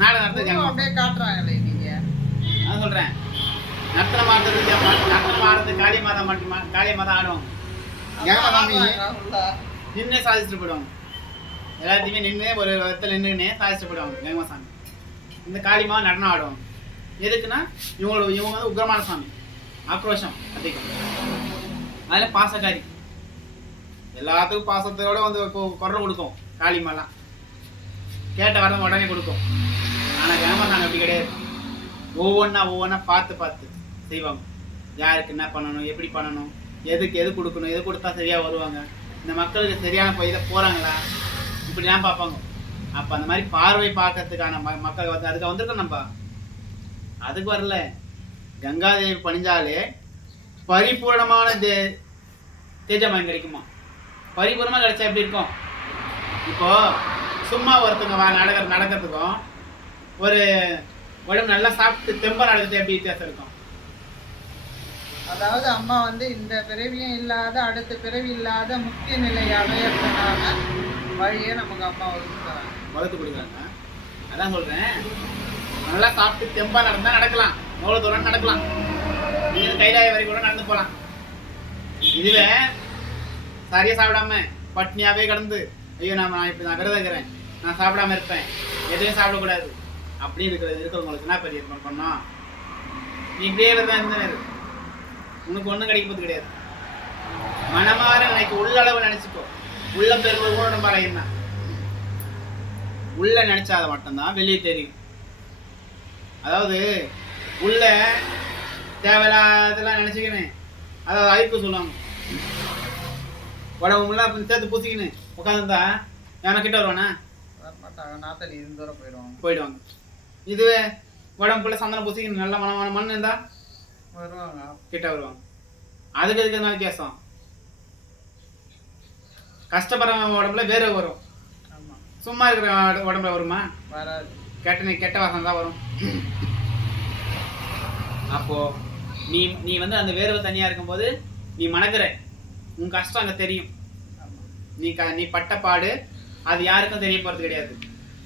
நாடகம் நடத்துக்கு அப்படியே காட்டுறாங்களே நீங்க. நான் சொல்றேன் நர்த்தனம் ஆடுறது காளி மாதா மட்டுமா, காளி மாதா ஆடுவாங்க. நின்று சாதிச்சுட்டு போயிடுவாங்க. எல்லாத்தையுமே நின்று ஒரு இடத்துல நின்றுனே சாதிச்சுட்டு போயிடுவாங்க கங்கமாசாமி. இந்த காளிமா நடனம் ஆடுவாங்க. எதுக்குன்னா இவங்க வந்து உக்ரமான சாமி, ஆக்ரோஷம் அதிகம். அதில் பாசக்காரி, எல்லாத்துக்கும் பாசத்தோட வந்து குரல் கொடுக்கும். காளிமாலாம் கேட்ட வரணும் உடனே கொடுக்கும். ஆனால் கங்கமாசாமி அப்படி கிடையாது. ஒவ்வொன்றா பார்த்து செய்வாங்க. யாருக்கு என்ன பண்ணணும், எப்படி பண்ணணும், எது கொடுக்கணும், எது கொடுத்தா சரியாக வருவாங்க, இந்த மக்களுக்கு சரியான இதில் போகிறாங்களா, இப்படிலாம் பார்ப்பாங்க. அப்போ அந்த மாதிரி பார்வை பார்க்கறதுக்கான மக்கள் வந்து அதுக்கு வந்திருக்கோம். நம்ம அதுக்கு வரல. கங்காதேவி பணிஞ்சாலே பரிபூர்ணமான தேஜமயம் கிடைக்குமா. பரிபூர்ணமாக கிடைச்சா எப்படி இருக்கும்? இப்போ சும்மா ஒருத்தங்க நடக்கிறதுக்கும் ஒரு உடம்பு நல்லா சாப்பிட்டு தெம்பா நடக்கிறது எப்படி வித்தியாசம் இருக்கும்? அதாவது அம்மா வந்து இந்த பிறவியும் இல்லாத அடுத்த பிறவி இல்லாத முக்கிய நிலை அடையறதுக்கான வழியை நமக்கு அம்மா வளர்த்து கொடுக்குறாங்க. அதான் சொல்றேன், நல்லா சாப்பிட்டு தெம்பா நடந்தா நடக்கலாம், எவ்வளோ தூரம் நடக்கலாம், நீங்க கைலாய வரைக்கும் கூட நடந்து போகலாம். இதுவே சரியா சாப்பிடாம பட்னியாவே கடந்து, ஐயோ நான் இப்படி நான் விரதம் இருக்கிறேன், நான் சாப்பிடாம இருப்பேன், எதையும் சாப்பிடக்கூடாது அப்படி இருக்கிறவங்களுக்கு என்ன பெரிய பண்ணோம்? நீ இப்படியே விரதம் இருந்தேன், உனக்கு ஒன்றும் கிடைக்க போது கிடையாது. மனமாற நினைக்க, உள்ளளவு நினைச்சுக்கோ. உள்ள பெருமை கூட பாருங்க, உள்ள நினைச்சாத மட்டும்தான் வெளியே தெரியும். அதாவது உள்ள தேவையில்லாதெல்லாம் நினைச்சுக்கினேன், அதாவது அழிப்பு சொல்லுவாங்க. உடம்புல சேர்த்து பூசிக்கின்னு உட்காந்துருந்தா எவன கிட்ட வருவானா? போயிடுவாங்க. இதுவே உடம்புல சந்தனம் பூசிக்கின்னு நல்ல மண் இருந்தா வருவாங்க, கிட்ட வருவாங்க. அதுக்கு என்ன வித்தியாசம்? கஷ்டப்படுற உடம்புல வேற வரும், சும்மா இருக்கிற உடம்புல வருமா? வராது. கெட்ட வாசம் தான் வரும். அப்போ நீ வந்து அந்த வேர்வை தனியா இருக்கும்போது நீ மணக்கிற, உன் கஷ்டம் அங்க தெரியும். நீ பட்ட பாடு அது யாருக்கும் தெரிய போறது கிடையாது.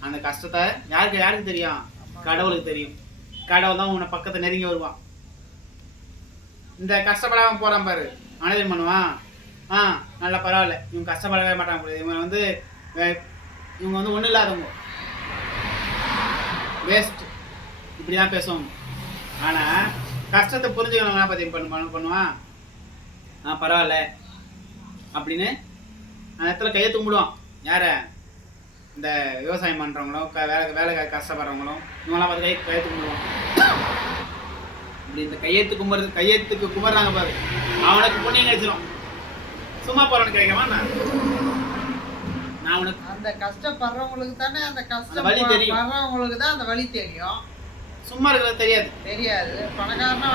அந்த கஷ்டத்தை யாருக்கு தெரியும்? கடவுளுக்கு தெரியும். கடவுள் தான் உன்னை பக்கத்தை நெருங்கி வருவான். இந்த கஷ்டப்படாம போறான் பாரு, மனதில் பண்ணுவான். நல்லா பரவாயில்ல, இவங்க கஷ்டப்படவே மாட்டாங்க, இவங்க வந்து ஒன்றும் இல்லாதவங்க, வேஸ்ட், இப்படிதான் பேசுவாங்க. ஆனா கஷ்டத்தை புரிஞ்சுக்கணும் பத்தி பண்ணுவான். பரவாயில்ல அப்படின்னு அந்த இடத்துல கையை கும்பிடுவான். யார? இந்த விவசாயம் பண்றவங்களும் வேலை கஷ்டப்படுறவங்களும் இவங்களாம் பார்த்து கையை கும்பிடுவான். இப்படி இந்த கையெழுத்துக்கு கும்பிட்றாங்க பாரு, அவனுக்கு புண்ணியம் கிடைச்சிடும். சும்மா போறவனுக்கு கிடைக்காம நான் உனக்கு அந்த கஷ்டப்படுறவங்களுக்கு தானே அந்த கஷ்டம் வலி தெரியும். வர்றவங்களுக்கு தான் அந்த வலி தெரியும். சும்மா இருக்கிறது தெரியாது. பணக்காரனா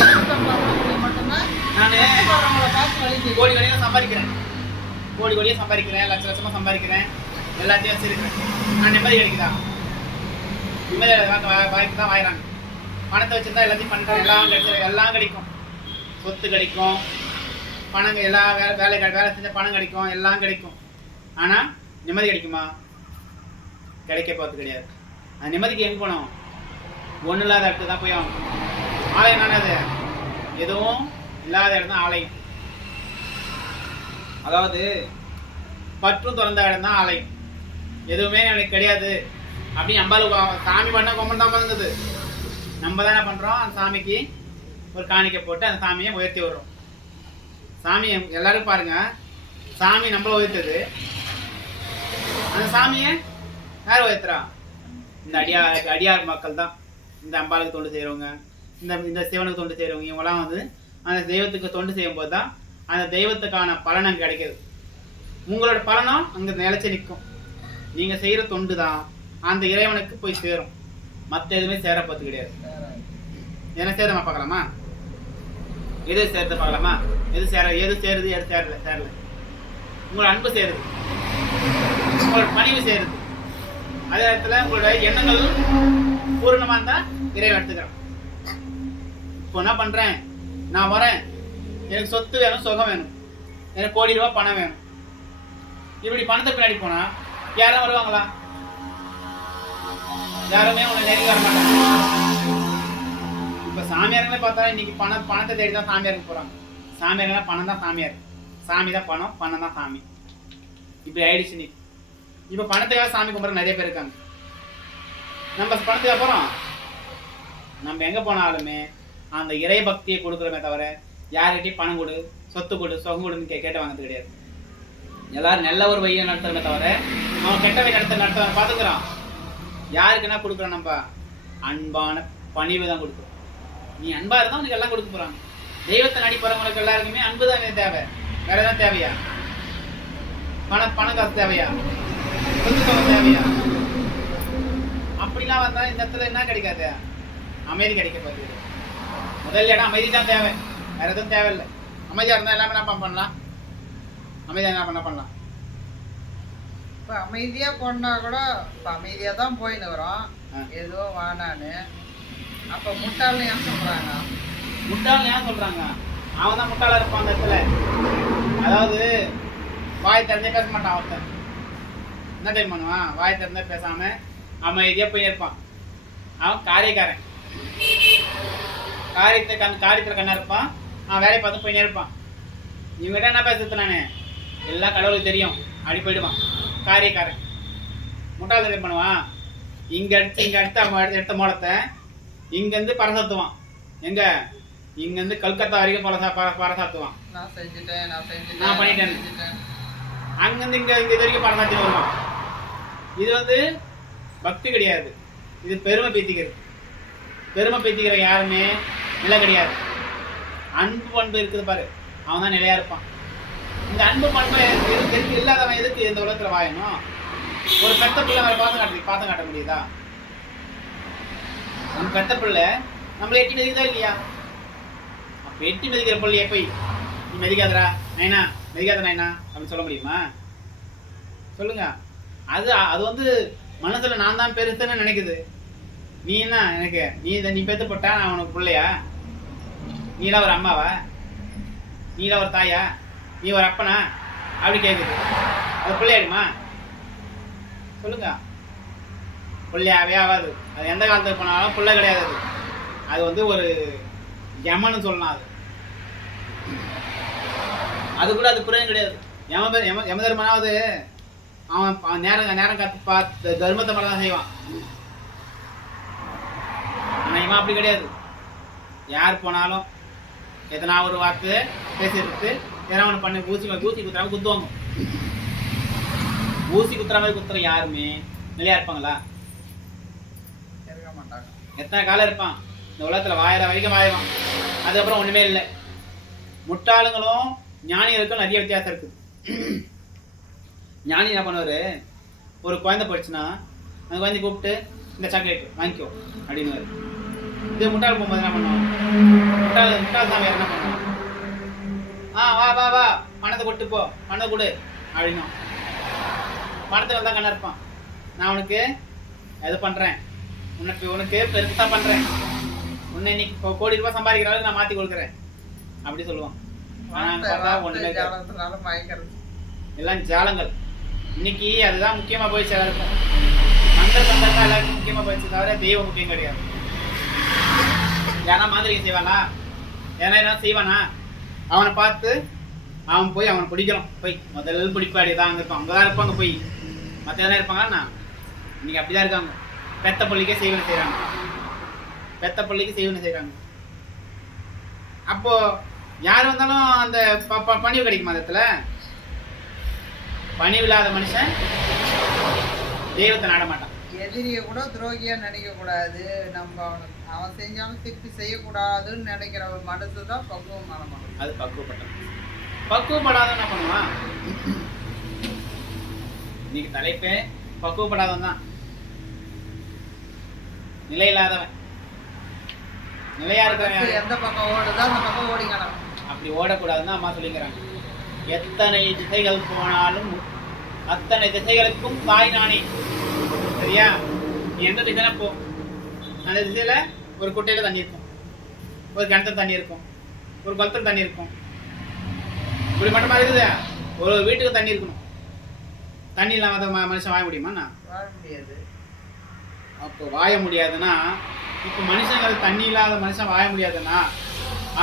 கஷ்டப்படுறவங்களுக்கு மட்டும்தான் பார்த்து வலி தெரியும். கோடி கோடியா சம்பாதிக்கிறேன், லட்சமா சம்பாதிக்கிறேன், எல்லாத்தையும் வச்சிருக்கிறேன், நான் நிம்மதி கிடைக்குதா? நிம்மதி வாய்ப்பு தான் வாயிறாங்க. பணத்தை வச்சுருந்தா எல்லாத்தையும் பண்ணுறேன், எல்லாம் கிடைக்கும், சொத்து கிடைக்கும், பணம் எல்லா வேலை செஞ்ச பணம் கிடைக்கும், எல்லாம் கிடைக்கும். ஆனால் நிம்மதி கிடைக்குமா? கிடைக்க போகிறது கிடையாது. அந்த நிம்மதிக்கு எங்கே போனோம்? ஒன்றும் இல்லாத இடத்துக்கு தான் போய் ஆகும். ஆலயம் தானே அது, எதுவும் இல்லாத இடம் தான் ஆலயம். அதாவது பற்றும் திறந்த இடம் தான் ஆலயம். எதுவுமே எனக்கு கிடையாது அப்படின்னு அம்பாளுக்கு சாமி பண்ண கொம்பன் தான் பண்ணுது. நம்ம தானே பண்ணுறோம், அந்த சாமிக்கு ஒரு காணிக்கை போட்டு அந்த சாமியை உயர்த்தி விடுறோம். சாமியை எல்லாரும் பாருங்க, சாமி நம்மள உயர்த்தது, அந்த சாமியை யார் உயர்த்துறா? இந்த அடியார் மக்கள் தான். இந்த அம்பாளுக்கு தொண்டு செய்கிறவங்க, இந்த சிவனுக்கு தொண்டு செய்கிறவங்க, இவங்கெல்லாம் வந்து அந்த தெய்வத்துக்கு தொண்டு செய்யும்போது தான் அந்த தெய்வத்துக்கான பலன் அங்கே கிடைக்கிது. உங்களோட பலனும் அங்கே நிலைச்சி நிற்கும். நீங்கள் செய்கிற தொண்டு தான் அந்த இறைவனுக்கு போய் சேரும், மற்ற எதுவுமே சேரப்போது கிடையாது. என்ன சேரமா பார்க்கலாமா? எது சேர்த்து பார்க்கலாமா? எது சேருது, எது சேரல. உங்களோட அன்பு சேருது, உங்களோட பணிவு சேருது. அதே நேரத்தில் உங்களோட எண்ணங்கள் பூர்ணமாக இருந்தால் இறைவன் எடுத்துக்கிறேன். இப்போ என்ன பண்ணுறேன்? நான் வரேன், எனக்கு சொத்து வேணும், சுகம் வேணும், எனக்கு கோடி ரூபா பணம் வேணும். இப்படி பணத்தை பின்னாடி போனால் யாரும் வருவாங்களா? யாருமே உன்னை நெருங்கி வர மாட்டாங்க. இப்ப சாமியார்களே பார்த்தா இன்னைக்கு பணத்தை தேடி தான் சாமியாருக்கு போறாங்க. சாமியார்களா பணம் தான் சாமியார், சாமி தான் பணம், பணம் தான் சாமி. இப்படி ஆயிடுச்சு நீ. இப்ப பணத்துக்காக சாமி கும்பிட்ற நிறைய பேர் இருக்காங்க. நம்ம பணத்துக்கு அப்புறம் நம்ம எங்க போனாலுமே அந்த இறை பக்தியை கொடுக்குறோமே தவிர யார்கிட்டையும் பணம் கொடு, சொத்து கொடு, சொகம் கொடுன்னு கேட்டு வாங்கிறது கிடையாது. எல்லாரும் நல்ல ஒரு வழியை நடத்துறமே தவிர அவன் கெட்ட வழி நடத்த பார்த்துக்கிறான். யாருக்குன்னா கொடுக்குறான்? நம்ம அன்பான பணிவு தான் கொடுக்குறோம். நீ அன்பா இருந்தா உனக்கு எல்லாம் கொடுக்க போறாங்க. தெய்வத்தை நாடி போறவங்களுக்கு எல்லாருக்குமே அன்பு தான் தேவை. வேற எதாவது தேவையா? பணம் காசு தேவையா? சொத்து தேவையா? அப்படிலாம் வந்தா இந்த இடத்துல என்ன கிடைக்காது? அமைதி கிடைக்க போகுது. முதல் இடம் அமைதி தான் தேவை, வேற எதுவும் தேவையில்லை. அமைதியா இருந்தா எல்லாமே என்ன பண்ணலாம்? அமைதியா என்ன பண்ணலாம்? இப்போ அமைதியா போனா கூட இப்போ அமைதியா தான் போயின்னு வரோம், ஏதோ வானான்னு. அப்போ முட்டாள்னு ஏன் சொல்றாங்க? முட்டாள்னு ஏன் சொல்றாங்க? அவன் தான் முட்டாளா இருப்பான் அந்த இடத்துல. அதாவது வாய் திறந்தே பேச மாட்டான் ஒருத்தன். என்ன டைம் பண்ணுவான்? வாய் திறந்தே பேசாம அமைதியா போய் இருப்பான். அவன் காரியக்காரன். காரியத்துல கண்ணா இருப்பான். அவன் வேலையை பார்த்து போயினே இருப்பான். இவங்கிட்ட என்ன பேசுறது? நானு எல்லாம் கடவுளுக்கு தெரியும் அப்படி போயிடுவான். காரியக்காரன். முட்டாள் என்ன பண்ணுவான்? இங்க அடுத்து அவன் எடுத்த மூலத்தை இங்கேருந்து பரசாத்துவான். எங்க? இங்கேருந்து கல்கத்தா வரைக்கும் பரசாத்துவான். நான் பண்ணிட்டேன். அங்கேருந்து இங்க இது வரைக்கும் பரசாத்தி வருவான். இது பக்தி கிடையாது, இது பெருமை பேத்திக்கிறது. பெருமை பேத்திக்கிற யாருமே நிலை கிடையாது. அன்பு பண்பு இருக்குது பாரு, அவன் தான் நிலையா இருப்பான். இந்த அன்பு பண்பு இல்லாதவன் எதுக்கு இந்த உலகத்துல வாயணும்? ஒரு பெத்த பிள்ளை அவரை பாசம் காட்ட முடியுதா? அந்த பெத்த பிள்ளை நம்மளை எட்டி மதிக்குதா இல்லையா? அப்ப எட்டி மதிக்கிற பிள்ளைய போய் நீ மதிக்காதரா நைனா, மதிக்காத நைனா அப்படின்னு சொல்ல முடியுமா? சொல்லுங்க. அது மனசுல நான் தான் பெருசுன்னு நினைக்குது. நீ என்ன எனக்கு நீ பெத்து போட்டா நான் உனக்கு பிள்ளையா? நீலாம் ஒரு அம்மாவா? நீலாம் ஒரு தாயா? நீ ஒரு அப்பனா? அப்படி கேட்குது. அது பிள்ளையாடுமா? சொல்லுங்க. பிள்ளையாவே ஆகாது. அது எந்த காலத்துக்கு போனாலும் பிள்ளை கிடையாது. அது ஒரு யமன்னு சொல்லலாம். அது கூட அது புரியும் கிடையாது. யம தர்மனாவது அவன் நேரம் காத்து பார்த்து தர்மத்தை மட்டும் தான் செய்வான். ஆனால் இவன் அப்படி கிடையாது. யார் போனாலும் எதனா ஒரு வார்த்தை பேசிட்டு எதனா ஒன்று பண்ணி ஊசி குத்துறாம குத்துவாங்க. ஊசி குத்துற மாதிரி குத்துற யாருமே நிலையா இருப்பாங்களா? இருக்க மாட்டாங்க. எத்தனை காலம் இருப்பான் இந்த உலகத்துல? வாயிற வரைக்கும் வாயிடுவான். அதுக்கப்புறம் ஒண்ணுமே இல்லை. முட்டாளுங்களும் ஞானிகளுக்கும் நிறைய வித்தியாசம் இருக்குது. ஞானி என்ன பண்ணுவாரு? ஒரு குழந்தை போயிடுச்சுன்னா அந்த குழந்தை கூப்பிட்டு இந்த சாக்லேட் வாங்கிக்கோ அப்படின்னு. இது முட்டாள் போகும்போது என்ன பண்ணுவோம்? முட்டாள் சாமியார் என்ன பண்ணுவோம்? வா வா வா பணத்தை கொட்டு போ, பணத்தை கொடு அப்படின்னும். பணத்தை வந்தா கண்ணா இருப்பான். நான் உனக்கு எது பண்றேன், உனக்கு பெருசா பண்றேன், உன்னை இன்னைக்கு கோடி ரூபாய் சம்பாதிக்கிறாலும் நான் மாத்தி கொடுக்குறேன் அப்படி சொல்லுவான். எல்லாம் ஜாலங்கள். இன்னைக்கு அதுதான் முக்கியமா போயிடுச்சு எல்லாருக்கும். சந்தர்ப்பம் எல்லாருக்கும் முக்கியமா போயிடுச்சு, தவிர தெய்வம் முக்கியம் கிடையாது. யாரா மாந்திரிகம் செய்வானா? ஏன்னா செய்வானா? அவனை பார்த்து அவன் போய் அவனை பிடிக்கணும். போய் முதல்ல பிடிப்பாடி தான் அங்கே இருப்பான். அங்கதான் இருப்பாங்க. போய் மற்ற எதனா இருப்பாங்கன்னா இன்னைக்கு அப்படிதான் இருக்காங்க. பெத்த பள்ளிக்கே செய்வனை செய்யறாங்க. பெத்த பள்ளிக்கு செய்வனை செய்யறாங்க. அப்போ யார் வந்தாலும் அந்த பணிவு கிடைக்குமா? இடத்துல பணிவு இல்லாத மனுஷன் தெய்வத்தை நாட மாட்டான். எதிரியை கூட துரோகியா நினைக்க கூடாது. நம்ம அவன் செஞ்சாலும் திருப்பி செய்யக்கூடாதுன்னு நினைக்கிற ஒரு மனசு தான் பக்குவமான மனசு. அது பக்குவப்படாத என்ன பண்ணுவான்? இன்னைக்கு தலைப்பே பக்குவப்படாதவன் தான். நிலை இல்லாதவன். நிலையா இருக்கிறவன் எந்த பக்கம் ஓடுதோ அந்த பக்கம் ஓடிக்கணும். அப்படி ஓடக்கூடாதுன்னு அம்மா சொல்லிக்கிறாங்க. எத்தனை திசைகள் போனாலும் அத்தனை திசைகளுக்கும் தாய் நானே. சரியா? நீ எந்த திசைனா போ, அந்த திசையில ஒரு குட்டையில தண்ணி இருக்கும், ஒரு கிணத்துல தண்ணி இருக்கும், ஒரு குளத்துல தண்ணி இருக்கும். இப்படி மட்டுமா இருக்குது? ஒரு வீட்டுக்கு தண்ணி இருக்கணும். தண்ணி இல்லாம மனுஷன் வாழ முடியுமா? வாழ முடியாது. அப்போ வாய முடியாதுன்னா, இப்போ மனுஷங்கள் தண்ணி இல்லாத மனுஷன் வாய முடியாதுன்னா,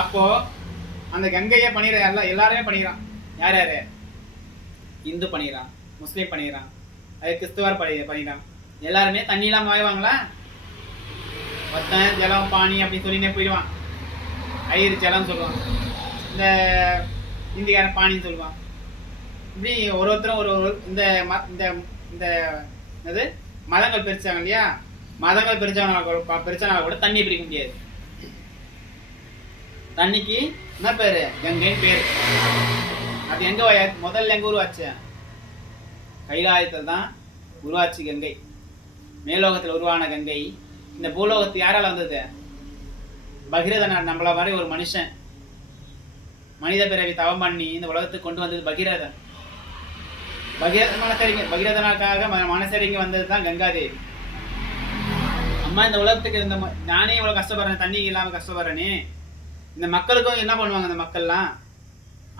அப்போ அந்த கங்கையை பண்ணிடுற எல்லாருமே பண்ணிக்கிறான். யார் யாரு? இந்து பண்ணிக்கிறான், முஸ்லீம் பண்ணிக்கிறான், அது கிறிஸ்துவர் பண்ணிக்கிறான். எல்லாருமே தண்ணி இல்லாமல் வாய்வாங்களா? ஒருத்தன் ஜலம் பானி அப்படின்னு சொல்லினே போயிடுவான். ஐயர் ஜலம் சொல்லுவான், இந்த இந்திக்காரன் பானின்னு சொல்லுவான். இப்படி ஒருத்தரும் ஒரு இந்த இந்த இந்த என்னது மதங்கள் பிரிச்சாங்க இல்லையா? மதங்கள் பிரிச்சனால கூட தண்ணி பிரிக்க முடியாது. தண்ணிக்கு என்ன பேரு? கங்கைன்னு பேரு. அது எங்க முதல்ல எங்க உருவாச்சு? கைலாயத்தில் தான் உருவாச்சு கங்கை. மேலோகத்தில் உருவான கங்கை இந்த பூலோகத்து யாரால வந்தது? பகீரதன். நம்மள மாதிரி ஒரு மனுஷன் மனித பிறவி தவம் பண்ணி இந்த உலகத்துக்கு கொண்டு வந்தது பகீரதன். பகீரதனாக்காக மனசரிங்க வந்தது தான் கங்காதேவி. அம்மா இந்த உலகத்துக்கு இருந்த நானே இவ்வளவு கஷ்டப்படுறேன், தண்ணி இல்லாம கஷ்டப்படுறேனே, இந்த மக்களுக்கும் என்ன பண்ணுவாங்க அந்த மக்கள்லாம்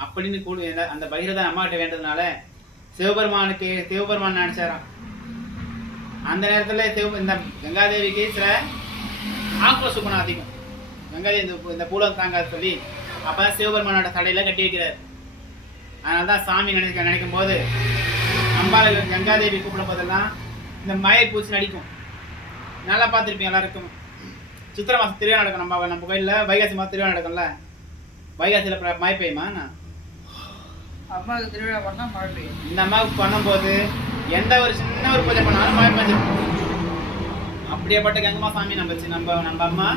அப்படின்னு கூட அந்த பகீரதன் அம்மா கிட்ட வேண்டதுனால சிவபெருமான் நினைச்சாராம். அந்த நேரத்துல இந்த கங்காதேவிக்கு சில ஆக்ரோஷ குணம் அதிகம். கங்காதேவி இந்த பூலம் தாங்காது சொல்லி அப்பதான் சிவபெருமானோட தடையில கட்டி வைக்கிறார். அதனாலதான் சாமி நினைக்கும் போது அம்பாள் கங்காதேவி கூப்பிடும் போதெல்லாம் இந்த மயில் பூச்சி நடிக்கும். நல்லா பார்த்துருப்பீங்க எல்லாருக்கும். சித்திரை மாசம் திருவிழா நடக்கும். நம்ம கோயிலில் வைகாசி மாதம் திருவிழா நடக்கும்ல. வைகாசியில் மழை பெய்யுமா? அம்மாவுக்கு திருவிழா பண்ணால் மழை பெய்யும். இந்த அம்மாவுக்கு பண்ணும்போது எந்த ஒரு சின்ன ஒரு பூஜை பண்ணாலும் மழை பெஞ்சிருக்கும். அப்படியேப்பட்ட கங்கம்மா சாமி நம்பிச்சு. நம்ம அம்மா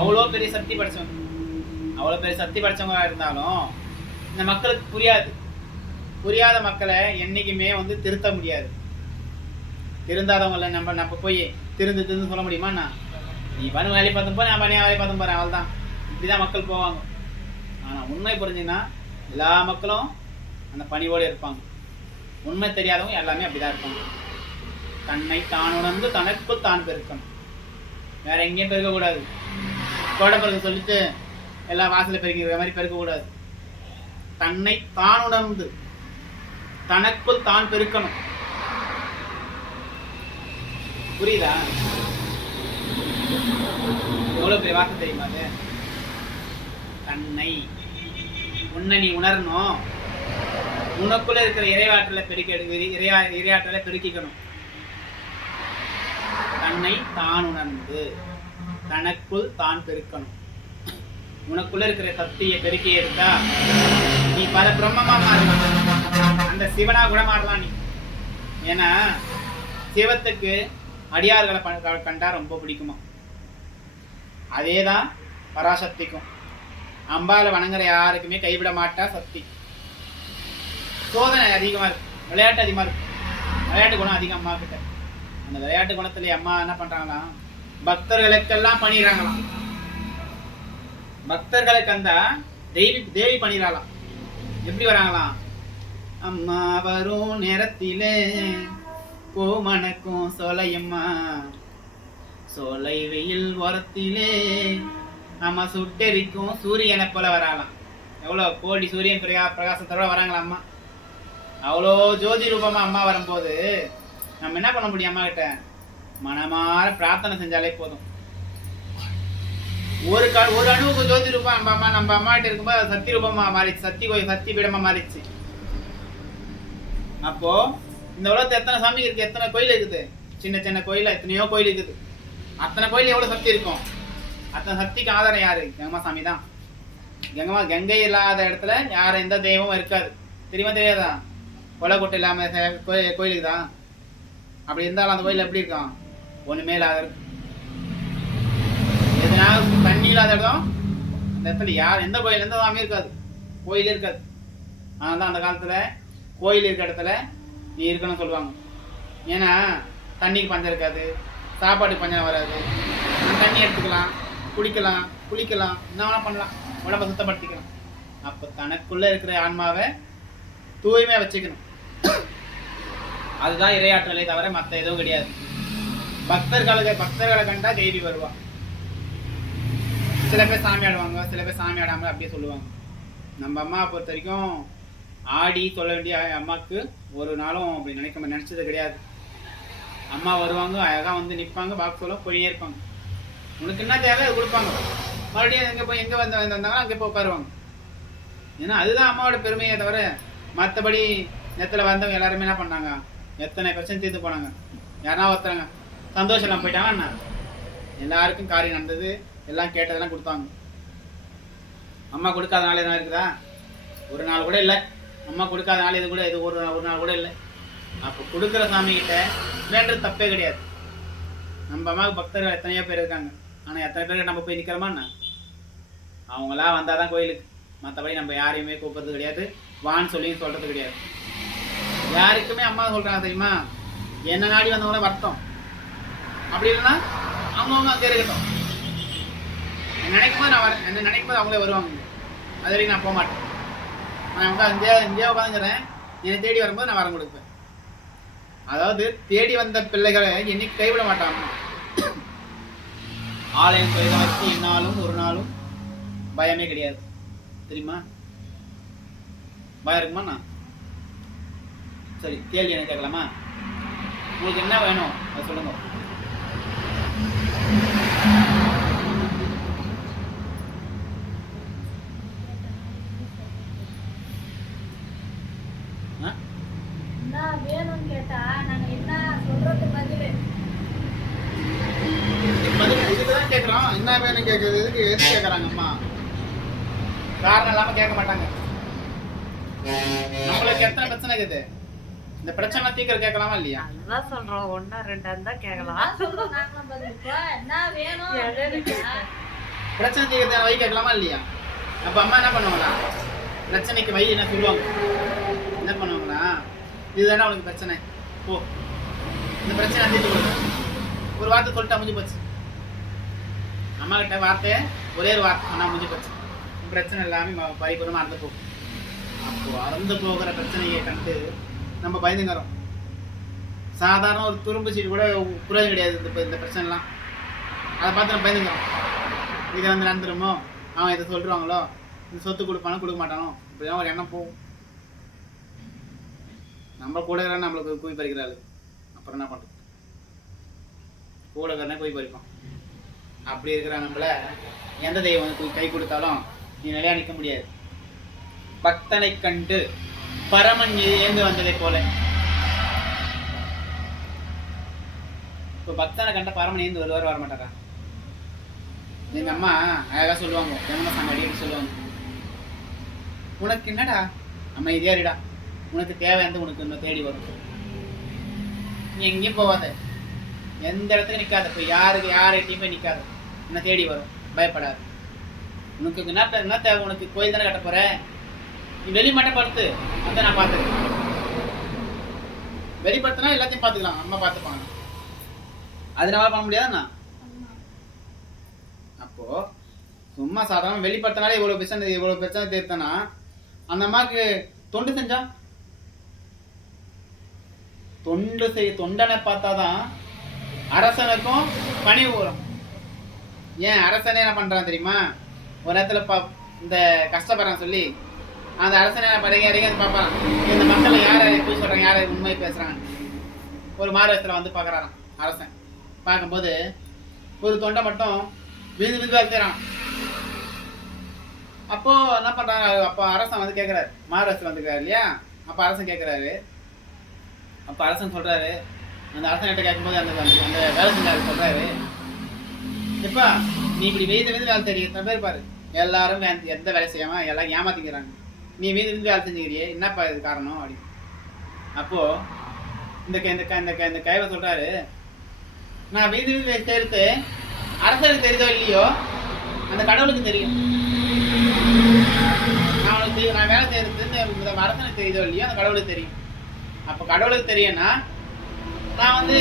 அவ்வளோ பெரிய சக்தி படைச்சவங்க. அவ்வளோ பெரிய சக்தி படைச்சவங்களா இருந்தாலும் இந்த மக்களுக்கு புரியாத மக்களை என்னைக்குமே திருத்த முடியாது. திருந்தாதவங்கள நம்ம போய் திருந்து சொல்ல முடியுமா? நீ பண்ண வேலையை பார்த்து போ, நான் பண்ணியா வேலையை பார்த்து போறேன், அவள் தான். இப்படிதான் மக்கள் போவாங்க. ஆனால் உண்மை புரிஞ்சுன்னா எல்லா மக்களும் அந்த பணிவோடு இருப்பாங்க. உண்மை தெரியாதவங்க எல்லாமே அப்படிதான் இருப்பாங்க. தன்னை தான் உணர்ந்து தனக்குள் தான் பெருக்கணும். வேற எங்கேயும் பெருக்கக்கூடாது. கோடை பெருக்க சொல்லிட்டு எல்லா வாசல பெருக்கிற மாதிரி பெருக்கக்கூடாது. தன்னை தான் உணர்ந்து தனக்குள் தான் பெருக்கணும். புரியுதா? எவ்வளவு பெரிய வார்த்தை தெரியுமா அது? தன்னை உன்னை நீ உணரணும். உனக்குள்ள இருக்கிற இறையாற்றலை பெருக்கிக்கணும். தன்னை தான் உணர்ந்து தனக்குள் தான் பெருக்கணும். உனக்குள்ள இருக்கிற சக்தியை பெருக்கி எடுத்தா நீ பல பிரம்மமா மாறலாம். அந்த சிவனா கூட மாறலாம் நீ. ஏன்னா சிவத்துக்கு அடியார்களை கண்டா ரொம்ப பிடிக்குமா. அதேதான் பராசக்திக்கும். அம்பால வணங்குற யாருக்குமே கைவிட மாட்டா சக்தி. சோதனை அதிகமா இருக்கு, விளையாட்டு அதிகமா இருக்கு. விளையாட்டு குணம் அதிகம் அம்மா கிட்ட. அந்த விளையாட்டு குணத்துல அம்மா என்ன பண்றாங்களாம்? பக்தர்களுக்கெல்லாம் பண்ணிடுறாங்களாம். பக்தர்களுக்கு அந்த தேவி பண்ணிடலாம். எப்படி வராங்களாம்? அம்மா வரும் நேரத்திலே கோமணக்கும் சோலையம்மா, சோலை வெயில் ஓரத்திலே அம்மா சுட்டெரிக்கும் சூரியனை போல வராங்களாம். எவ்வளோ கோடி சூரியன் பிரகாசத்தோட வராங்களா அம்மா. அவ்வளோ ஜோதி ரூபமா அம்மா வரும்போது நம்ம என்ன பண்ண முடியும்? அம்மா கிட்ட மனமாற பிரார்த்தனை செஞ்சாலே போதும். ஒரு அணுவுக்கு ஜோதி ரூபம் நம்ம அம்மா கிட்ட இருக்கும்போது சக்தி ரூபமா மாறிச்சு. சக்தி பீடமா மாறிச்சு. அப்போ இந்த உலகத்துல எத்தனை சாமி இருக்கு, எத்தனை கோயில் இருக்குது, சின்ன சின்ன கோயில எத்தனையோ கோயில் இருக்குது. அத்தனை கோயில் எவ்வளவு சக்தி இருக்கும்? அத்தனை சக்திக்கு ஆதாரம் யாரு? கங்கம்மா சாமி தான். கங்கை இல்லாத இடத்துல யாரும் எந்த தெய்வமும் இருக்காது. தெரியுமா தெரியாதா? கொலைக்கொட்டை இல்லாம கோயிலுக்கு தான். அப்படி இருந்தாலும் அந்த கோயில் எப்படி இருக்கும்? ஒண்ணுமே இல்லாத இருக்கு. எதனா தண்ணி இல்லாத இடம் அந்த இடத்துல எந்த கோயில் எந்த சாமியும் இருக்காது, கோயிலே இருக்காது. அதனால அந்த காலத்துல கோயில் இருக்கிற இடத்துல நீ இருக்கணும்னு சொல்லுவாங்க. ஏன்னா தண்ணிக்கு பஞ்சம் இருக்காது, சாப்பாட்டுக்கு பஞ்சம் வராது. தண்ணி எடுத்துக்கலாம், குடிக்கலாம், குளிக்கலாம், என்ன வேணா பண்ணலாம், உடம்ப சுத்தப்படுத்திக்கலாம். அப்போ தனக்குள்ள இருக்கிற ஆன்மாவை தூய்மையா வச்சுக்கணும். அதுதான் இறையாற்றலை தவிர மற்ற எதுவும் கிடையாது. பக்தர்களை கண்டா தேவி வருவா. சில பேர் சாமி ஆடுவாங்க, சில பேர் சாமி ஆடாமல் அப்படியே சொல்லுவாங்க. நம்ம அம்மாவை பொறுத்த வரைக்கும் ஆடி சொல்ல வேண்டிய அம்மாவுக்கு ஒரு நாளும் அப்படி நினைச்சது கிடையாது. அம்மா வருவாங்க, அழகாக வந்து நிற்பாங்க, பாக்ஸோட போயினே இருப்பாங்க. உனக்கு என்ன தேவை அது கொடுப்பாங்க. மறுபடியும் எங்கே போய் எங்கே வந்தாங்களோ அங்கே போய் உட்காருவாங்க. ஏன்னா அதுதான் அம்மாவோட பெருமையை தவிர மற்றபடி நேரத்தில் வந்தவங்க எல்லாருமே என்ன பண்ணாங்க, எத்தனை பிரச்சனை தீர்த்து போனாங்க. யாரா ஒருத்தராங்க சந்தோஷம் எல்லாம் போயிட்டாங்கன்னா எல்லாருக்கும் காரியம் நடந்தது, எல்லாம் கேட்டதெல்லாம் கொடுத்தாங்க. அம்மா கொடுக்காதனால எதனா இருக்குதா? ஒரு நாள் கூட இல்லை. அம்மா கொடுக்காதனால இது கூட இது ஒரு நாள் கூட இல்லை. அப்போ கொடுக்குற சாமிகிட்ட வேண்டது தப்பே கிடையாது. நம்ம அம்மாவுக்கு பக்தர்கள் எத்தனையோ பேர் இருக்காங்க. ஆனால் எத்தனை பேருக்கு நம்ம போய் நிற்கிறோமாண்ணா? அவங்களா வந்தால் தான் கோயிலுக்கு. மற்றபடி நம்ம யாரையுமே கூப்பிட்றது கிடையாது, வான்னு சொல்லியும் சொல்கிறது கிடையாது. யாருக்குமே அம்மா சொல்கிறாங்க தெரியுமா, என்ன நாடி வந்தவங்கள வருத்தம். அப்படி இல்லைன்னா அவங்கவுங்க அங்கே இருக்கட்டும். நினைக்கும் போது நான் வரேன், என்ன நினைக்கும் போது அவங்களே வருவாங்க. அது வரைக்கும் நான் போக மாட்டேன். நான் இந்தியா உட்காந்துக்கிறேன், என்னை தேடி வரும்போது நான் வரம் கொடுப்பேன். அதாவது தேடி வந்த பிள்ளைகளை என்னைக்கு கைவிட மாட்டாங்க. ஆலயம் கோயிலுக்கு இன்னாலும் ஒரு நாளும் பயமே கிடையாது தெரியுமா? பயம் இருக்குமா? சரி, கேள்வி என்ன கேட்கலாமா? உங்களுக்கு என்ன வேணும் அதை சொல்லுங்க. வேணும்னு கேட்டா நாங்க என்ன சொல்றது பதில் இதுக்குதான் கேட்குறோம். என்ன வேணும் கேட்கறது எது கேட்குறாங்க அம்மா? காரணம் இல்லாம கேட்க மாட்டாங்க. நம்மளுக்கு எத்தனை பிரச்சனை இருக்குது, இந்த பிரச்சனை தீக்கிர கேட்கலாமா இல்லையா? அதுதான் சொல்றோம், ஒன்னா ரெண்டா இருந்தா கேட்கலாம். என்ன வேணும் பிரச்சனை தீக்கிறத வை கேட்கலாமா இல்லையா? அப்ப அம்மா என்ன பண்ணுவாங்களா, பிரச்சனைக்கு வை என்ன சொல்லுவாங்க, என்ன பண்ணுவாங்களா, இதுதானே உனக்கு பிரச்சனை, ஓ இந்த பிரச்சனை தீர்த்து கொடுங்க. ஒரு வார்த்தை சொல்லிட்டா முடிஞ்சு போச்சு. அம்மா கிட்ட வார்த்தையை ஒரே ஒரு வார்த்தை சொன்னா முடிஞ்சு போச்சு. பிரச்சனை எல்லாமே பரிபூர்ணமா அறந்து போகும். அப்போ அறந்து போகிற பிரச்சனையை கண்டு நம்ம பயந்துங்கிறோம். சாதாரண ஒரு துரும்பு சீட்டு கூட புரியாது கிடையாது இந்த பிரச்சனைலாம். அதை பார்த்து நம்ம பயந்துங்கிறோம். இதை வந்து நடந்துருமோ, அவன் இதை சொல்லிடுவாங்களோ, இந்த சொத்து கொடுப்பானோ கொடுக்க மாட்டானோ, இப்படிதான் ஒரு எண்ணம் போகும். நம்ம கூட இருக்கிற நம்மளுக்கு கூய் பறிக்கிறாள், அப்புறம் என்ன பண்ணுறது? கூட இருக்கிறனே கூய் பறிப்பான். அப்படி இருக்கிற நம்மள எந்த தெய்வம் வந்து கை கொடுத்தாலும் நீ நிலையா நிற்க முடியாது. பக்தனை கண்டு பரமன் ஏந்து வந்ததை போல. இப்போ பக்தனை கண்ட பரமன் ஏந்து வருவார், வர மாட்டாரா? எங்க அம்மா அழகா சொல்லுவாங்க, ஜென்மசாமி அடிக்கடி சொல்லுவாங்க, உனக்கு என்னடா அமைதியா இருடா, உனக்கு தேவையானது உனக்கு இன்னும் தேடி வரும். நீ எங்கேயும் போவாத, எந்த இடத்துக்கு நிற்காத, இப்போ யார்கிட்டையும் போய் நிற்காத, என்ன தேடி வரும், பயப்படாது. உனக்கு என்ன தேவை? உனக்கு கோயில் தானே கட்ட போற, நீ வெளிமட்டப்படுத்து, அதை நான் பார்த்துக்கிறேன். வெளிப்படுத்தினா எல்லாத்தையும் பார்த்துக்கலாம், அம்மா பார்த்துப்பாங்க. அதனால பண்ண முடியாதுண்ணா. அப்போ சும்மா சாதாரண வெளிப்படுத்தினாலே இவ்வளோ பிரச்சனை தீர்த்தனா, அந்த அம்மாவுக்கு தொண்டு செஞ்சா, தொண்டனை பார்த்தாதான் அரசனுக்கும் பணிவு வரும். ஏன் அரசனே என்ன பண்றான் தெரியுமா? ஒரு இடத்துல இந்த கஷ்டப்படுறான் சொல்லி அந்த அரசனை இறங்கி பார்ப்பான், இந்த மக்களை யாரை போய் சொல்றாங்க, யாரை உண்மையை பேசுறாங்க. ஒரு மாரவசத்தில் வந்து பார்க்குறாராம் அரசன். பார்க்கும்போது ஒரு தொண்டை மட்டும் விதுவாக செய்கிறான். அப்போ என்ன பண்றாங்க, அப்போ அரசன் வந்து கேட்குறாரு, மாரவசத்தில் வந்துக்கிறாரு இல்லையா? அப்போ அரசன் கேட்குறாரு. அப்போ அரசன் சொல்றாரு, அந்த அரசன்கிட்ட கேட்கும்போது அந்த அந்த வேலை செஞ்சாரு சொல்றாரு, எப்பா நீ இப்படி வீது வேலை தெரியும், எத்தனை பேர் பாரு, எல்லாரும் எந்த வேலை செய்யாம எல்லாம் ஏமாத்திக்கிறாங்க, நீ வீது வேலை செஞ்சுக்கிறியே, என்னப்பா இது காரணம் அப்படி. அப்போ இந்த கைவன் சொல்றாரு, நான் வீது சேர்த்து அரசனுக்கு தெரியுதோ இல்லையோ அந்த கடவுளுக்கு தெரியும். நான் வேலை செய்யறது அரசனுக்கு தெரியுதோ இல்லையோ அந்த கடவுளுக்கு தெரியும். அப்போ கடவுளுக்கு தெரியும்னா நான் வந்து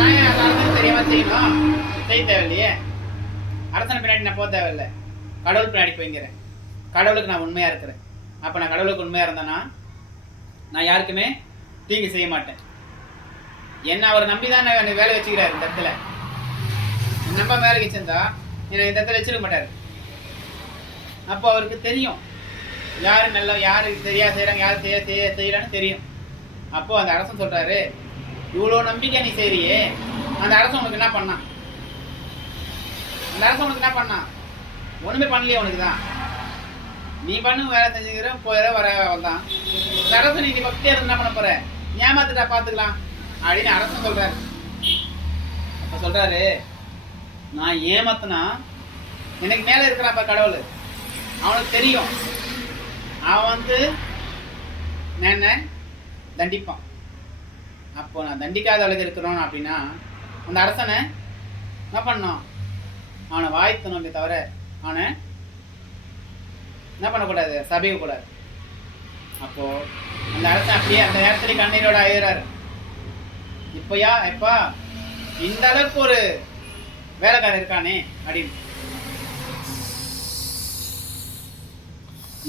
நான் அரசனுக்கு தெரியாம செய்யணும், செய்ய தேவையில்லையே. அரசனை பின்னாடி நான் போக தேவையில்லை, கடவுள் பின்னாடி போய்ங்கிறேன். கடவுளுக்கு நான் உண்மையா இருக்கிறேன். அப்போ நான் கடவுளுக்கு உண்மையா இருந்தேன்னா நான் யாருக்குமே தீங்கு செய்ய மாட்டேன். என்ன அவர் நம்பிதான் எனக்கு வேலை வச்சுக்கிறாரு. இந்த இடத்துல நம்ப வேலைக்கு வச்சிருந்தா என்னை இந்த இடத்துல வச்சிருக்க மாட்டாரு. அப்போ அவருக்கு தெரியும் யாரு நல்லா யாரு தெரியா செய்யறாங்க, யாரு செய்யறான்னு தெரியும். அப்போ அந்த அரசன் சொல்றாரு, இவ்வளோ நம்பிக்கை நீ செய்றியே, அந்த அரசன் உனக்கு என்ன பண்ணான்? அந்த அரசன் உனக்கு என்ன பண்ணான்? ஒண்ணுமே பண்ணலையே உனக்கு தான். நீ பண்ணு வேலை செஞ்சுக்கிற போயிட வர தான். இந்த அரசன் நீ பக்தியா இருந்து என்ன பண்ண போற? ஏமாத்துட்டா பாத்துக்கலாம் அப்படின்னு அரசன் சொல்றாரு. அப்ப சொல்றாரு, நான் ஏமாத்தினா எனக்கு மேல இருக்கிறாப்ப கடவுள், அவனுக்கு தெரியும், அவன் வந்து என்ன தண்டிப்பான். அப்போ நான் தண்டிக்காத அளவுக்கு இருக்கிறோம் அப்படின்னா அந்த அரசனை என்ன பண்ணோம்? அவனை வாய்த்தணுமே தவிர அவனை என்ன பண்ணக்கூடாது, சபைக்க கூடாது. அப்போ அந்த அரசன் அப்படியே அந்த நேரத்துல கண்ணீரோட ஆயிடுறாரு. இப்பயா எப்பா இந்த அளவுக்கு ஒரு வேலைக்காரன் இருக்கானே அப்படின்னு,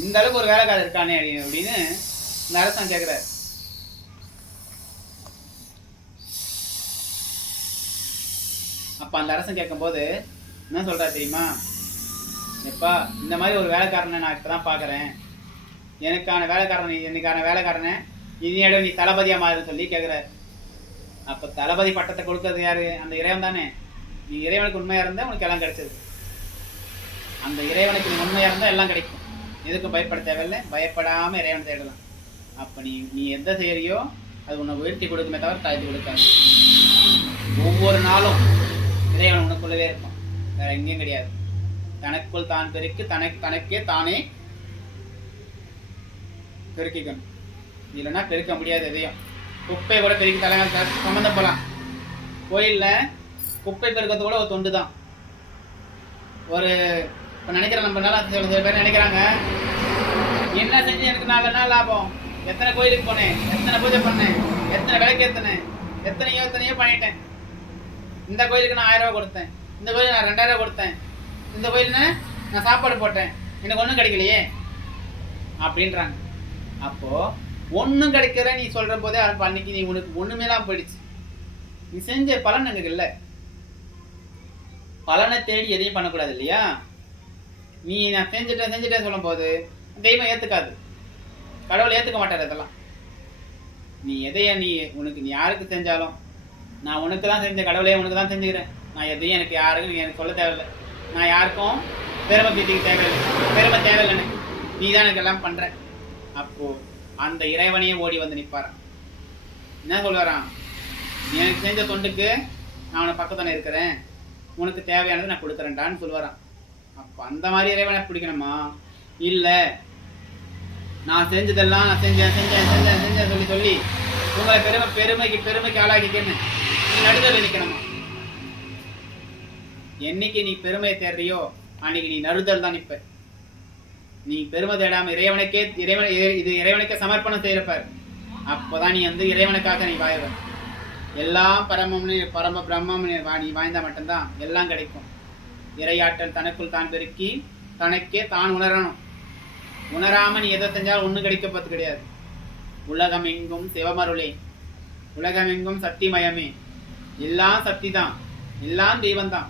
இந்த அளவுக்கு ஒரு வேலைக்காரர் இருக்கானே அப்படின்னு இந்த அரசன் கேட்கிறாரு. அப்ப அந்த அரசன் கேட்கும்போது என்ன சொல்றாரு தெரியுமா? எப்பா இந்த மாதிரி ஒரு வேலைக்காரனை நான் இப்பதான் பாக்குறேன், எனக்கான வேலைக்காரனை இனியோட நீ தளபதியா மாறுன்னு சொல்லி கேட்கிறாரு. அப்ப தளபதி பட்டத்தை கொடுக்கறது யாரு? அந்த இறைவன் தானே. நீ இறைவனுக்கு உண்மையா இருந்தா உனக்கு எல்லாம் கிடைச்சது. அந்த இறைவனுக்கு நீ உண்மையா இருந்தா எல்லாம் கிடைக்கும். எதுக்கும் பயப்பட தேவையில்லை, பயப்படாம இறைவன் தேடலாம். அப்ப நீ எந்த செய்யறியோ அது உனக்கு உயர்த்தி கொடுக்குமே தவிர தாழ்த்தி கொடுக்காது. ஒவ்வொரு நாளும் இறைவன் உனக்குள்ளவே இருப்பான், வேற எங்கேயும் கிடையாது. தனக்குள் தான் பெருக்கி தனக்கே தானே பெருக்கிக்கணும். இல்லைன்னா பெருக்க முடியாது எதையும். குப்பை கூட பெருக்கி தலைவர் சம்மந்தம் போலாம். கோயில்ல குப்பை பெருக்கிறது கூட ஒரு தொண்டு தான். ஒரு இப்போ நினைக்கிறேன், நம்மளால சில பேர் நினைக்கிறாங்க, என்ன செஞ்சு எனக்கு 4 நாள் லாபம், எத்தனை கோயிலுக்கு போனேன், எத்தனை பூஜை பண்ணேன், எத்தனை விளக்கு ஏற்றினேன், எத்தனையோ பண்ணிட்டேன். இந்த கோயிலுக்கு நான் 1000 ரூபா கொடுத்தேன், இந்த கோயிலுக்கு நான் 2000 ரூபா கொடுத்தேன், இந்த கோயிலுன்னு நான் சாப்பாடு போட்டேன், எனக்கு ஒன்றும் கிடைக்கலையே அப்படின்றாங்க. அப்போ ஒன்றும் கிடைக்கிற நீ சொல்ற போதே அன்னைக்கு நீ உனக்கு ஒண்ணுமேலாம் போயிடுச்சு. நீ செஞ்ச பலன் எனக்கு இல்லை. பலனை தேடி எதையும் பண்ணக்கூடாது இல்லையா? நீ நான் செஞ்சுட்டேன் சொல்லும் போது தெய்வம் ஏத்துக்காது, கடவுள் ஏத்துக்க மாட்டார். அதெல்லாம் நீ எதைய நீ யாருக்கு செஞ்சாலும், நான் உனக்கு தான் செஞ்ச கடவுளே உனக்கு தான் செஞ்சுக்கிறேன், நான் எதையும் எனக்கு யாருக்கும் எனக்கு சொல்ல தேவையில்லை, நான் யாருக்கும் பெருமை பீட்டிக்கு தேவையில்லை, பெருமை தேவையில்லை எனக்கு, நீ தான் எனக்கு எல்லாம் பண்ற. அப்போ அந்த இறைவனையே ஓடி வந்து நிற்பாரான். என்ன சொல்லுவாரான்? நீ எனக்கு செஞ்ச தொண்டுக்கு நான் அவனை பக்கத்தானே இருக்கிறேன், உனக்கு தேவையானது நான் கொடுக்குறேன்டான்னு சொல்லுவாரான். அப்போ அந்த மாதிரி இறைவனை பிடிக்கணுமா? இல்லை நான் செஞ்சதெல்லாம் நான் செஞ்சேன் சொல்லி உங்களை பெருமைக்கு ஆளாக்கிக்கன்னு நீ நடுதல் நிற்கணுமா? என்னைக்கு நீ பெருமையை தேடுறியோ அன்னைக்கு நீ நடுதல் தான் நிற்ப. நீ பெருமை தேடாம இறைவனுக்கே சமர்ப்பணம் செய்யறப்பார். அப்போதான் நீ வந்து இறைவனுக்காக நீ வாழ. எல்லாம் பரம பிரம்மம் நீ வாய்ந்தா மட்டும்தான் எல்லாம் கிடைக்கும். இறையாற்றல் தனக்குள் தான் பெருக்கி தனக்கே தான் உணரணும். உணராம நீ எதை செஞ்சாலும் ஒன்றும் கிடைக்கப்பது கிடையாது. உலகம் எங்கும் சிவமருளே, உலகம் எங்கும் சக்திமயமே, எல்லாம் சக்தி தான், எல்லாம் தெய்வம் தான்.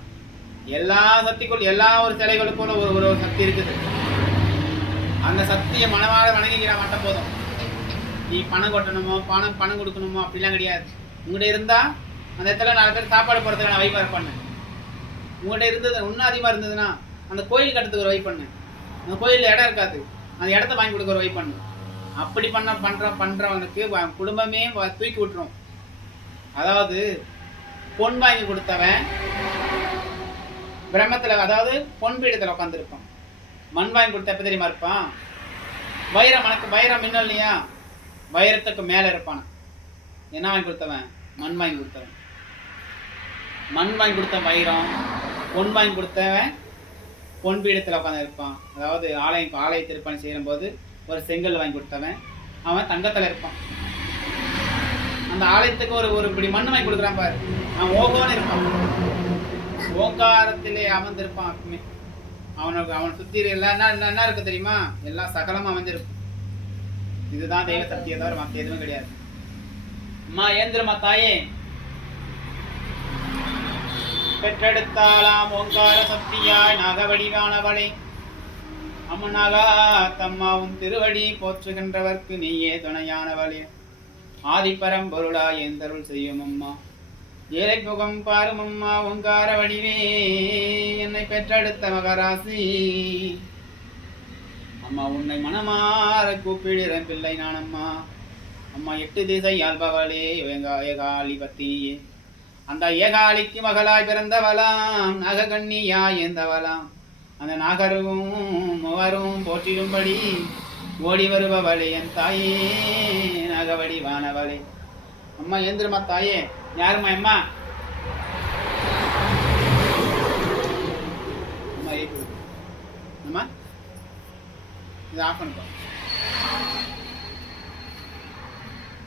எல்லா சக்திக்குள் எல்லா ஒரு சிலைகளுக்குள்ள ஒரு சக்தி இருக்குது. அந்த சக்தியை மனவார வணங்கிக்கிற மட்டும் போதும். நீ பணம் கொட்டணுமோ பணம் கொடுக்கணுமோ அப்படிலாம் கிடையாது. உங்கள்கிட்ட இருந்தா அந்த இடத்துல 4 பேர் சாப்பாடு போடுறதுக்கு நான் வைப்பார் பண்ணேன். உங்கள்கிட்ட இருந்தது இன்னும் அதிகமாக இருந்ததுன்னா அந்த கோயில் கட்டுறதுக்கு ஒரு வை பண்ணு. அந்த கோயிலில் இடம் இருக்காது, அந்த இடத்த வாங்கி கொடுக்க ஒரு வை பண்ணு. அப்படி பண்றவனுக்கு குடும்பமே தூக்கி விட்டுரும். அதாவது பொன் வாங்கி கொடுத்தவன் பிரம்மத்துல, அதாவது பொன் பீடத்துல உட்காந்துருப்பான். மண் வாங்கி கொடுத்த எப்ப தெரியுமா இருப்பான்? வைரம் இன்னும் இல்லையா, வைரத்துக்கு மேல இருப்பான். என்ன வாங்கி கொடுத்தவன்? மண் வாங்கி கொடுத்தவன். மண் வாங்கி கொடுத்த வைரம், பொன் வாங்கி கொடுத்தவன் பொன் பீடத்துல உட்காந்து இருப்பான். அதாவது ஆலய திருப்பணி செய்யும் போது ஒரு செங்கல் வாங்கி கொடுத்தவன் அவன் தங்கத்துல இருப்பான். அந்த ஆலயத்துக்கு ஒரு இப்படி மண் வாங்கி கொடுக்குறான் பாரு, அவன் ஓகோன்னு இருப்பான். ஓங்காரத்திலே அமர்ந்திருப்பான். அப்பமே அவன் சுத்தி எல்லாம் என்ன இருக்கு தெரியுமா? எல்லாம் சகலமா அமைஞ்சிருக்கும். இதுதான் தெய்வ சக்தியை தவிர மற்ற எதுவும் கிடையாது. அம்மா ஏந்திரமா தாயே, பெற்றெடுத்தாலாம் ஓங்கார சக்தியாய் நாகவடிவானவளே, அம்மனாகா தம்மாவும் திருவடி போற்றுகின்றவர்க்கு நீயே துணையானவளே. ஆதிப்பரம்பொருளா எந்தருள் செய்யும் அம்மா ஏழை முகம் பாரும் அம்மா ஓங்கார வடிவே என்னை பெற்றெடுத்த மகராசி அம்மா உன்னை மனமாற கூப்பிடுறேன் பிள்ளை நான் அம்மா அம்மா 8 திசை ஆள்பவளே ஏகாலி பத்தினியே அந்த ஏகாலிக்கு மகளாய் பிறந்தவளாம் நாககன்னியா ஏந்தவளாம் அந்த நாகரும் மூவரும் போற்றிடும்படி ஓடி வருபவளே என் தாயே நாகவடி வானவளே அம்மா ஏந்திரமா தாயே யாருமா அம்மா அம்மா அம்மா இது ஆஃப் பண்ணுப்பா